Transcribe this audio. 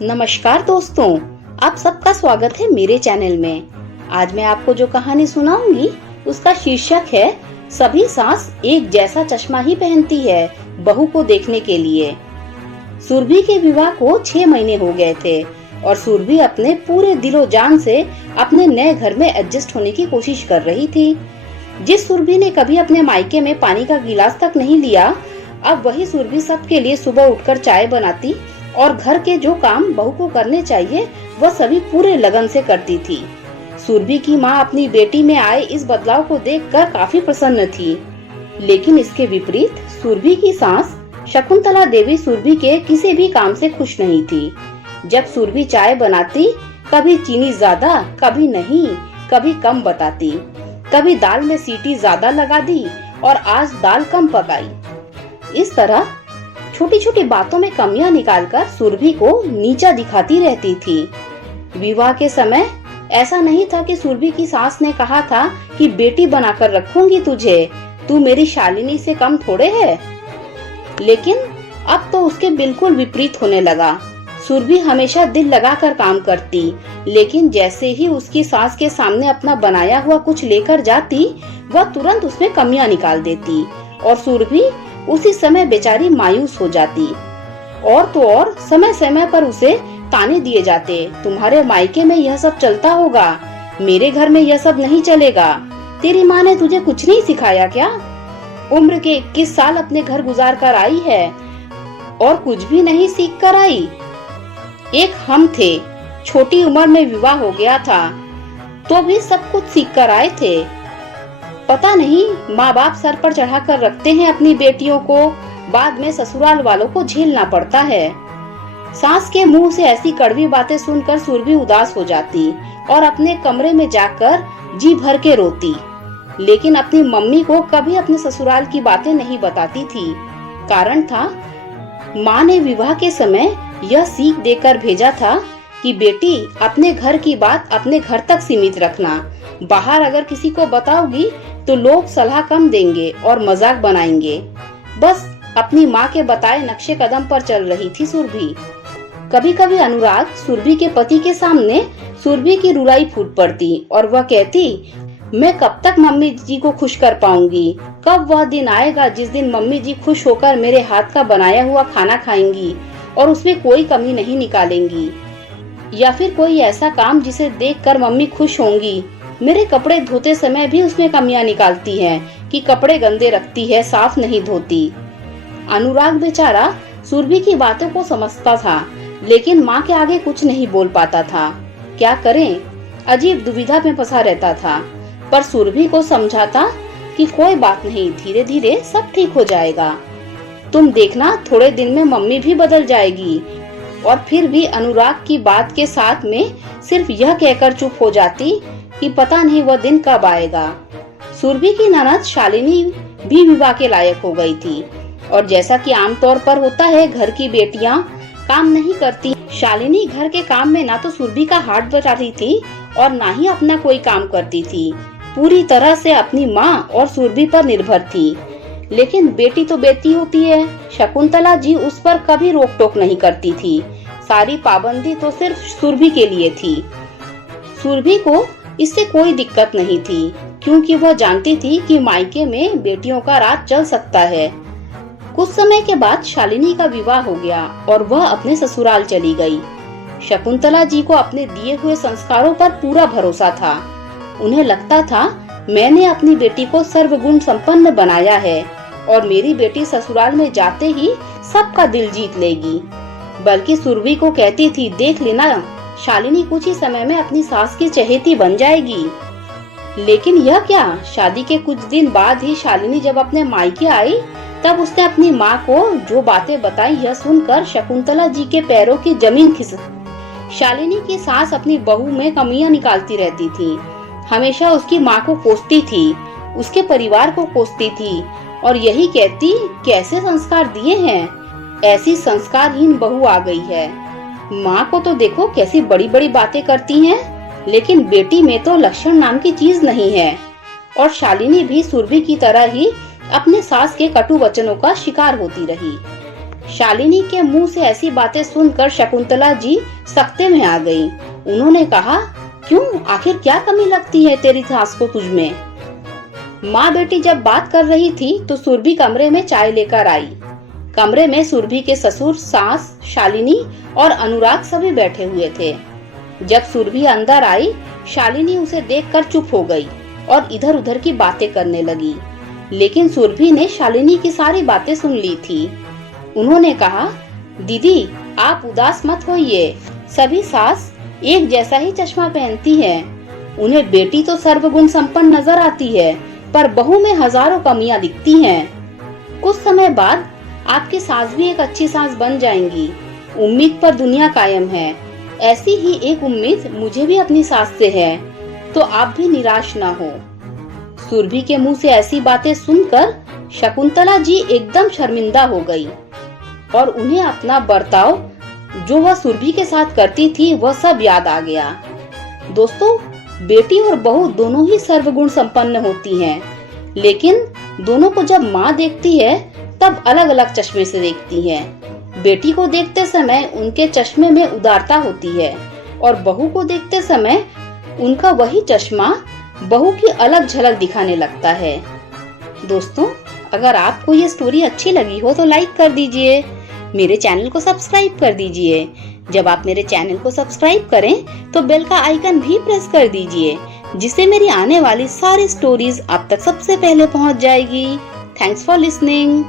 नमस्कार दोस्तों, आप सबका स्वागत है मेरे चैनल में। आज मैं आपको जो कहानी सुनाऊंगी उसका शीर्षक है सभी सास एक जैसा चश्मा ही पहनती है बहू को देखने के लिए। सुरभि के विवाह को 6 महीने हो गए थे और सुरभि अपने पूरे दिलो जान से अपने नए घर में एडजस्ट होने की कोशिश कर रही थी। जिस सुरभि ने कभी अपने मायके में पानी का गिलास तक नहीं लिया, अब वही सुरभि सबके लिए सुबह उठकर चाय बनाती और घर के जो काम बहू को करने चाहिए वह सभी पूरे लगन से करती थी। सुरभि की माँ अपनी बेटी में आए इस बदलाव को देखकर काफी प्रसन्न थी, लेकिन इसके विपरीत सुरभि की सास शकुंतला देवी सुरभि के किसी भी काम से खुश नहीं थी। जब सुरभि चाय बनाती, कभी चीनी ज्यादा, कभी नहीं, कभी कम बताती, कभी दाल में सीटी ज्यादा लगा दी और आज दाल कम पकाई। इस तरह छोटी छोटी बातों में कमियां निकालकर सुरभि को नीचा दिखाती रहती थी। विवाह के समय ऐसा नहीं था कि सुरभि की सास ने कहा था कि बेटी बनाकर रखूंगी तुझे, तू मेरी शालिनी से कम थोड़े है। लेकिन अब तो उसके बिल्कुल विपरीत होने लगा। सुरभि हमेशा दिल लगाकर काम करती, लेकिन जैसे ही उसकी सास के सामने अपना बनाया हुआ कुछ लेकर जाती, वह तुरंत उसमें कमियां निकाल देती और सुरभि उसी समय बेचारी मायूस हो जाती। और तो और समय समय पर उसे ताने दिए जाते, तुम्हारे मायके में यह सब चलता होगा, मेरे घर में यह सब नहीं चलेगा। तेरी माँ ने तुझे कुछ नहीं सिखाया क्या? उम्र के 21 साल अपने घर गुजार कर आई है और कुछ भी नहीं सीख कर आई। एक हम थे, छोटी उम्र में विवाह हो गया था तो भी सब कुछ सीख कर आए थे। पता नहीं माँ बाप सर पर चढ़ा कर रखते हैं अपनी बेटियों को, बाद में ससुराल वालों को झेलना पड़ता है। सास के मुंह से ऐसी कड़वी बातें सुनकर सुरभि उदास हो जाती और अपने कमरे में जाकर जी भर के रोती, लेकिन अपनी मम्मी को कभी अपने ससुराल की बातें नहीं बताती थी। कारण था, माँ ने विवाह के समय यह सीख देकर भेजा था कि बेटी अपने घर की बात अपने घर तक सीमित रखना, बाहर अगर किसी को बताओगी तो लोग सलाह कम देंगे और मजाक बनाएंगे। बस अपनी माँ के बताए नक्शे कदम पर चल रही थी सुरभि। कभी कभी अनुराग सुरभि के पति के सामने सुरभि की रुलाई फूट पड़ती और वह कहती, मैं कब तक मम्मी जी को खुश कर पाऊंगी? कब वह दिन आएगा जिस दिन मम्मी जी खुश होकर मेरे हाथ का बनाया हुआ खाना खाएंगी और उसमें कोई कमी नहीं निकालेंगी? या फिर कोई ऐसा काम जिसे देखकर मम्मी खुश होंगी। मेरे कपड़े धोते समय भी उसमें कमियां निकालती है कि कपड़े गंदे रखती है, साफ नहीं धोती। अनुराग बेचारा सुरभि की बातों को समझता था, लेकिन माँ के आगे कुछ नहीं बोल पाता था। क्या करें? अजीब दुविधा में फंसा रहता था, पर सुरभि को समझाता कि कोई बात नहीं, धीरे धीरे सब ठीक हो जाएगा। तुम देखना, थोड़े दिन में मम्मी भी बदल जाएगी। और फिर भी अनुराग की बात के साथ में सिर्फ यह कहकर चुप हो जाती कि पता नहीं वह दिन कब आएगा। सुरभि की ननद शालिनी भी विवाह के लायक हो गई थी और जैसा कि आमतौर पर होता है, घर की बेटियां काम नहीं करती। शालिनी घर के काम में ना तो सुरभि का हाथ बटाती थी और ना ही अपना कोई काम करती थी। पूरी तरह से अपनी माँ और सुरभि पर निर्भर थी। लेकिन बेटी तो बेटी होती है। शकुंतला जी उस पर कभी रोक टोक नहीं करती थी। सारी पाबंदी तो सिर्फ सुरभि के लिए थी। सुरभि को इससे कोई दिक्कत नहीं थी, क्योंकि वह जानती थी कि मायके में बेटियों का राज चल सकता है। कुछ समय के बाद शालिनी का विवाह हो गया और वह अपने ससुराल चली गई। शकुंतला जी को अपने दिए हुए संस्कारों पर पूरा भरोसा था। उन्हें लगता था, मैंने अपनी बेटी को सर्वगुण संपन्न बनाया है और मेरी बेटी ससुराल में जाते ही सबका दिल जीत लेगी। बल्कि सुरभि को कहती थी, देख लेना, शालिनी कुछ ही समय में अपनी सास की चहेती बन जाएगी। लेकिन यह क्या, शादी के कुछ दिन बाद ही शालिनी जब अपने मायके आई, तब उसने अपनी माँ को जो बातें बताई, यह सुनकर शकुंतला जी के पैरों की जमीन खिसक। शालिनी की सास अपनी बहू में कमियां निकालती रहती थी, हमेशा उसकी माँ को कोसती थी, उसके परिवार को कोसती थी और यही कहती, कैसे संस्कार दिए हैं, ऐसी संस्कारहीन बहू आ गई है। माँ को तो देखो कैसी बड़ी बड़ी बातें करती हैं, लेकिन बेटी में तो लक्षण नाम की चीज नहीं है। और शालिनी भी सुरभि की तरह ही अपने सास के कटु वचनों का शिकार होती रही। शालिनी के मुंह से ऐसी बातें सुनकर शकुंतला जी सख्ते में आ गईं। उन्होंने कहा, क्यों, आखिर क्या कमी लगती है तेरी सास को तुझ में? माँ बेटी जब बात कर रही थी तो सुरभि कमरे में चाय लेकर आई। कमरे में सुरभि के ससुर, सास, शालिनी और अनुराग सभी बैठे हुए थे। जब सुरभि अंदर आई, शालिनी उसे देखकर चुप हो गई और इधर उधर की बातें करने लगी। लेकिन सुरभि ने शालिनी की सारी बातें सुन ली थी। उन्होंने कहा, दीदी आप उदास मत होइए, सभी सास एक जैसा ही चश्मा पहनती है। उन्हें बेटी तो सर्वगुण संपन्न नजर आती है, पर बहू में हजारों कमियां दिखती हैं। कुछ समय बाद आपकी सास भी एक अच्छी सास बन जाएंगी। उम्मीद पर दुनिया कायम है। ऐसी ही एक उम्मीद मुझे भी अपनी सास से है, तो आप भी निराश ना हो। सुरभि के मुंह से ऐसी बातें सुनकर शकुंतला जी एकदम शर्मिंदा हो गई और उन्हें अपना बर्ताव जो वह सुरभि के साथ करती थी वह सब याद आ गया। दोस्तों, बेटी और बहू दोनों ही सर्वगुण संपन्न होती हैं, लेकिन दोनों को जब माँ देखती है तब अलग अलग चश्मे से देखती है। बेटी को देखते समय उनके चश्मे में उदारता होती है और बहू को देखते समय उनका वही चश्मा बहू की अलग झलक दिखाने लगता है। दोस्तों, अगर आपको ये स्टोरी अच्छी लगी हो तो लाइक कर दीजिए, मेरे चैनल को सब्सक्राइब कर दीजिए। जब आप मेरे चैनल को सब्सक्राइब करें तो बेल का आइकन भी प्रेस कर दीजिए, जिससे मेरी आने वाली सारी स्टोरीज आप तक सबसे पहले पहुंच जाएगी। Thanks for listening.